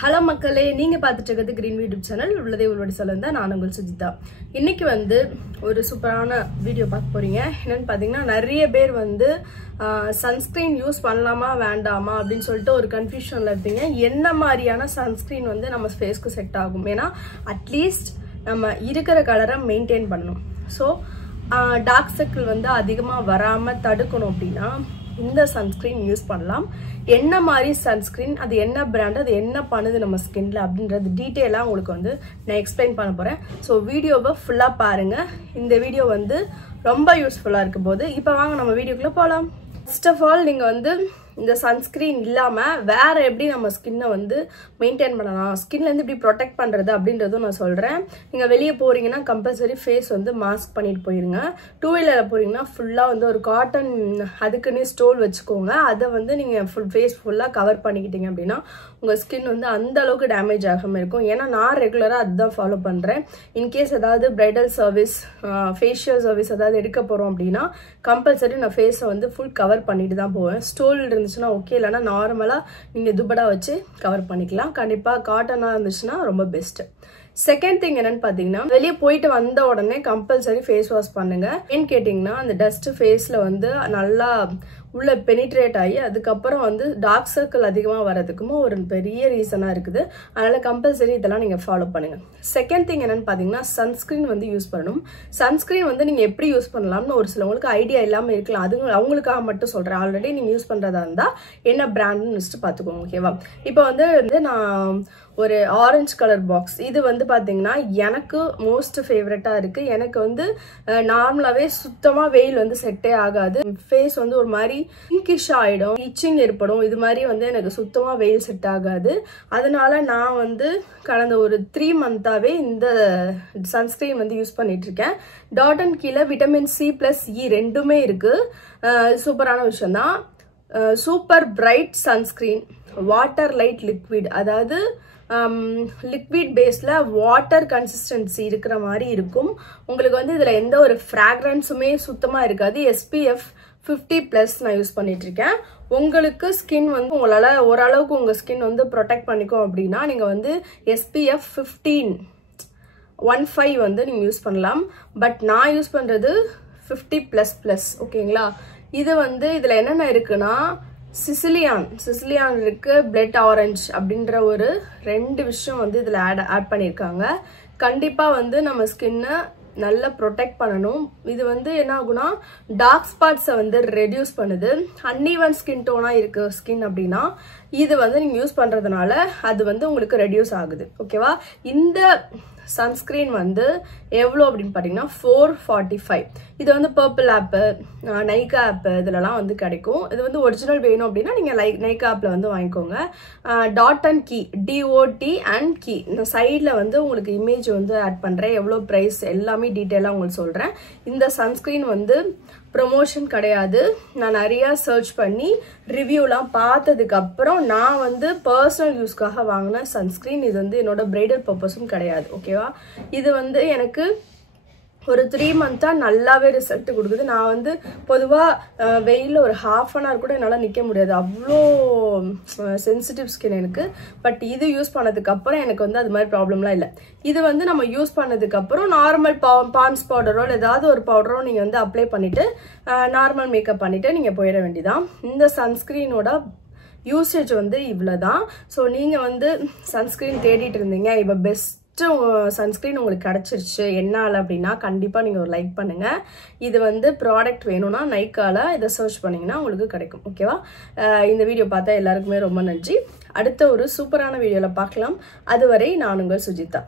Hello மக்களே, நீங்க பார்த்துட்டு இருக்கிறது கிரீன் யூடியூப் சேனல். உள்ளதே உங்களோட சொல்லுங்க. நான் உங்கள் சுஜிதா. இன்னைக்கு வந்து ஒரு சூப்பரான வீடியோ பார்க்க போறீங்க. என்னன்னு பார்த்தீங்கன்னா, நிறைய பேர் வந்து சன்ஸ்கிரீன் யூஸ் பண்ணலாமா வேண்டாமா அப்படின்னு சொல்லிட்டு ஒரு கன்ஃபியூஷன்ல இருப்பீங்க. என்ன மாதிரியான சன்ஸ்கிரீன் வந்து நம்ம ஃபேஸ்க்கு செட் ஆகும்? ஏன்னா அட்லீஸ்ட் நம்ம இருக்கிற கலரை மெயின்டைன் பண்ணணும். ஸோ டார்க் சர்க்கிள் வந்து அதிகமாக வராமல் தடுக்கணும் அப்படின்னா இந்த சன்ஸ்கிரீன் யூஸ் பண்ணலாம். என்ன மாதிரி சன்ஸ்கிரீன், அது என்ன பிராண்ட், அது என்ன பண்ணுது நம்ம ஸ்கின்ல அப்படின்றது டீட்டெயிலாக உங்களுக்கு வந்து நான் எக்ஸ்பிளைன் பண்ண போகிறேன். ஸோ வீடியோவை ஃபுல்லாக பாருங்கள். இந்த வீடியோ வந்து ரொம்ப யூஸ்ஃபுல்லாக இருக்க போது. இப்போ வாங்க நம்ம வீடியோக்குள்ளே போகலாம். ஃபர்ஸ்ட் ஆஃப் ஆல் நீங்கள் வந்து இந்த சன்ஸ்கிரீன் இல்லாமல் வேற எப்படி நம்ம ஸ்கின்னை வந்து மெயின்டைன் பண்ணலாம், ஸ்கின்லேருந்து எப்படி ப்ரொடெக்ட் பண்ணுறது அப்படின்றதும் நான் சொல்கிறேன். நீங்கள் வெளியே போகிறீங்கன்னா கம்பல்சரி ஃபேஸ் வந்து மாஸ்க் பண்ணிட்டு போயிருங்க. டூ வீலரில் போகிறீங்கன்னா ஃபுல்லாக வந்து ஒரு காட்டன் அதுக்குன்னே ஸ்டோல் வச்சுக்கோங்க. அதை வந்து நீங்கள் ஃபேஸ் ஃபுல்லாக கவர் பண்ணிக்கிட்டீங்க அப்படின்னா உங்கள் ஸ்கின் வந்து அந்த அளவுக்கு டேமேஜ் ஆகாமல் இருக்கும். ஏன்னா நான் ரெகுலராக அதுதான் ஃபாலோ பண்ணுறேன். இன்கேஸ் ஏதாவது பிரைடல் சர்வீஸ், ஃபேஷியல் சர்வீஸ் ஏதாவது எடுக்க போகிறோம் அப்படின்னா கம்பல்சரி நான் ஃபேஸை வந்து ஃபுல் கவர் பண்ணிட்டு தான் போவேன். ஸ்டோல் இருந்துச்சுன்னா ஓகே, இல்லைனா நார்மலாக நீங்கள் துப்படா வச்சு கவர் பண்ணிக்கலாம். கண்டிப்பாக காட்டனாக இருந்துச்சுன்னா ரொம்ப பெஸ்ட்டு. செகண்ட் திங் என்னன்னு பார்த்தீங்கன்னா, வெளியே போயிட்டு வந்த உடனே கம்பல்சரி ஃபேஸ் வாஷ் பண்ணுங்க. ஏன்னு கேட்டிங்கன்னா அந்த டஸ்ட் ஃபேஸில் வந்து நல்லா உள்ள பெனிட்ரேட் ஆகி அதுக்கப்புறம் வந்து டார்க் சர்க்கிள் அதிகமாக வரதுக்கும் ஒரு பெரிய ரீசனாக இருக்குது. அதனால கம்பல்சரி இதெல்லாம் நீங்கள் ஃபாலோ பண்ணுங்க. செகண்ட் திங் என்னன்னு பார்த்தீங்கன்னா, சன்ஸ்கிரீன் வந்து யூஸ் பண்ணணும். சன்ஸ்கிரீன் வந்து நீங்கள் எப்படி யூஸ் பண்ணலாம்னு ஒரு சிலவங்களுக்கு ஐடியா இல்லாமல் இருக்கலாம். அது அவங்களுக்காக மட்டும் சொல்கிறேன். ஆல்ரெடி நீங்கள் யூஸ் பண்ணுறதா இருந்தால் என்ன பிராண்ட்னு லிஸ்ட்டு பார்த்துக்கோங்க. ஓகேவா? இப்போ வந்து நான் ஒரு ஆரஞ்சு கலர் பாக்ஸ், இது வந்து பார்த்தீங்கன்னா எனக்கு மோஸ்ட் ஃபேவரட்டாக இருக்குது. எனக்கு வந்து நார்மலாகவே சுத்தமாக வெயில் வந்து செட்டே ஆகாது. ஃபேஸ் வந்து ஒரு மாதிரி பிங்கிஷ் ஆகிடும், இச்சிங் ஏற்படும். இது மாதிரி வந்து எனக்கு சுத்தமாக வெயில் செட் ஆகாது. அதனால நான் வந்து கடந்த ஒரு 3 மந்த்தாகவே இந்த சன்ஸ்கிரீன் வந்து யூஸ் பண்ணிட்டு இருக்கேன். டாட் கீழே விட்டமின் C+E ரெண்டுமே இருக்குது. சூப்பரான விஷயம்தான். Super bright sunscreen, water light liquid, அதாவது லிக்விட் பேஸில் வாட்டர் கன்சிஸ்டன்சி இருக்கிற மாதிரி இருக்கும். உங்களுக்கு வந்து இதில் எந்த ஒரு ஃப்ராக்ரன்ஸுமே சுத்தமாக இருக்காது. SPF 50+ நான் யூஸ் பண்ணிட்டு இருக்கேன். உங்களுக்கு ஸ்கின் வந்து உங்களால் ஓரளவுக்கு உங்கள் ஸ்கின் வந்து ப்ரொடெக்ட் பண்ணிக்கும் அப்படின்னா நீங்கள் வந்து SPF 15 வந்து நீங்கள் யூஸ் பண்ணலாம். பட் நான் யூஸ் பண்ணுறது 50++. ஓகேங்களா? இது வந்து இதில் என்னென்ன இருக்குன்னா, சிசிலியான் இருக்கு, பிளட் ஆரஞ்சு அப்படின்ற ஒரு 2 விஷயம் வந்து இதில் ஆட் பண்ணியிருக்காங்க. கண்டிப்பாக வந்து நம்ம ஸ்கின்னை நல்லா ப்ரொடெக்ட் பண்ணணும். இது வந்து என்ன ஆகுனா டார்க் ஸ்பாட்ஸை வந்து ரெடியூஸ் பண்ணுது. அன்ஈவன் ஸ்கின் டோனாக இருக்கு ஸ்கின் அப்படின்னா இது வந்து நீங்கள் யூஸ் பண்ணுறதுனால அது வந்து உங்களுக்கு ரெடியூஸ் ஆகுது. ஓகேவா? இந்த சன்ஸ்கிரீன் வந்து எவ்வளோ அப்படின்னு பார்த்தீங்கன்னா 445. இது வந்து பர்பிள் ஆப்பு, நைக்கா ஆப்பு இதிலலாம் வந்து கிடைக்கும். இது வந்து ஒரிஜினல் வேணும் அப்படின்னா நீங்கள் நைக்கா ஆப்பில் வந்து வாங்கிக்கோங்க. Dot and key, DOT and key, இந்த சைடில் வந்து உங்களுக்கு இமேஜ் வந்து ஆட் பண்ணுறேன். எவ்வளோ ப்ரைஸ் எல்லாமே டீட்டெயிலாக உங்களுக்கு சொல்கிறேன். இந்த சன்ஸ்கிரீன் வந்து ப்ரொமோஷன் கிடையாது. நான் நிறையா சர்ச் பண்ணி ரிவ்யூலாம் பார்த்ததுக்கப்புறம் நான் வந்து பர்சனல் யூஸ்க்காக வாங்கின சன்ஸ்கிரீன். இது வந்து என்னோட பிரைடல் பர்பஸும் கிடையாது. ஓகேவா? இது வந்து எனக்கு ஒரு 3 மந்த்தாக நல்லாவே ரிசல்ட் கொடுக்குது. நான் வந்து பொதுவாக வெயிலில் ஒரு ½ அன் ஹவர் கூட என்னால் நிற்க முடியாது, அவ்வளோ சென்சிட்டிவ் ஸ்கின் எனக்கு. பட் இது யூஸ் பண்ணதுக்கப்புறம் எனக்கு வந்து அது மாதிரி ப்ராப்ளம்லாம் இல்லை. இது வந்து நம்ம யூஸ் பண்ணதுக்கப்புறம் நார்மல் பான்ஸ் பவுடரோ இல்லை ஏதாவது ஒரு பவுடரோ நீங்கள் வந்து அப்ளை பண்ணிவிட்டு நார்மல் மேக்கப் பண்ணிவிட்டு நீங்கள் போயிட வேண்டியதான். இந்த சன்ஸ்கிரீனோட யூசேஜ் வந்து இவ்வளோ தான். ஸோ நீங்கள் வந்து சன்ஸ்கிரீன் தேடிட்டு இருந்தீங்க, இப்போ பெஸ்ட் சன்ஸ்கிரீன் உங்களுக்கு கிடைச்சிருச்சு என்னால் அப்படின்னா கண்டிப்பாக நீங்கள் ஒரு லைக் பண்ணுங்கள். இது வந்து ப்ராடக்ட் வேணும்னா நைக்கால இதை சர்ச் பண்ணிங்கன்னா உங்களுக்கு கிடைக்கும். ஓகேவா? இந்த வீடியோ பார்த்தா எல்லாருக்குமே ரொம்ப நன்றி. அடுத்த ஒரு சூப்பரான வீடியோவில் பார்க்கலாம். அதுவரை நான் உங்கள் சுஜிதா.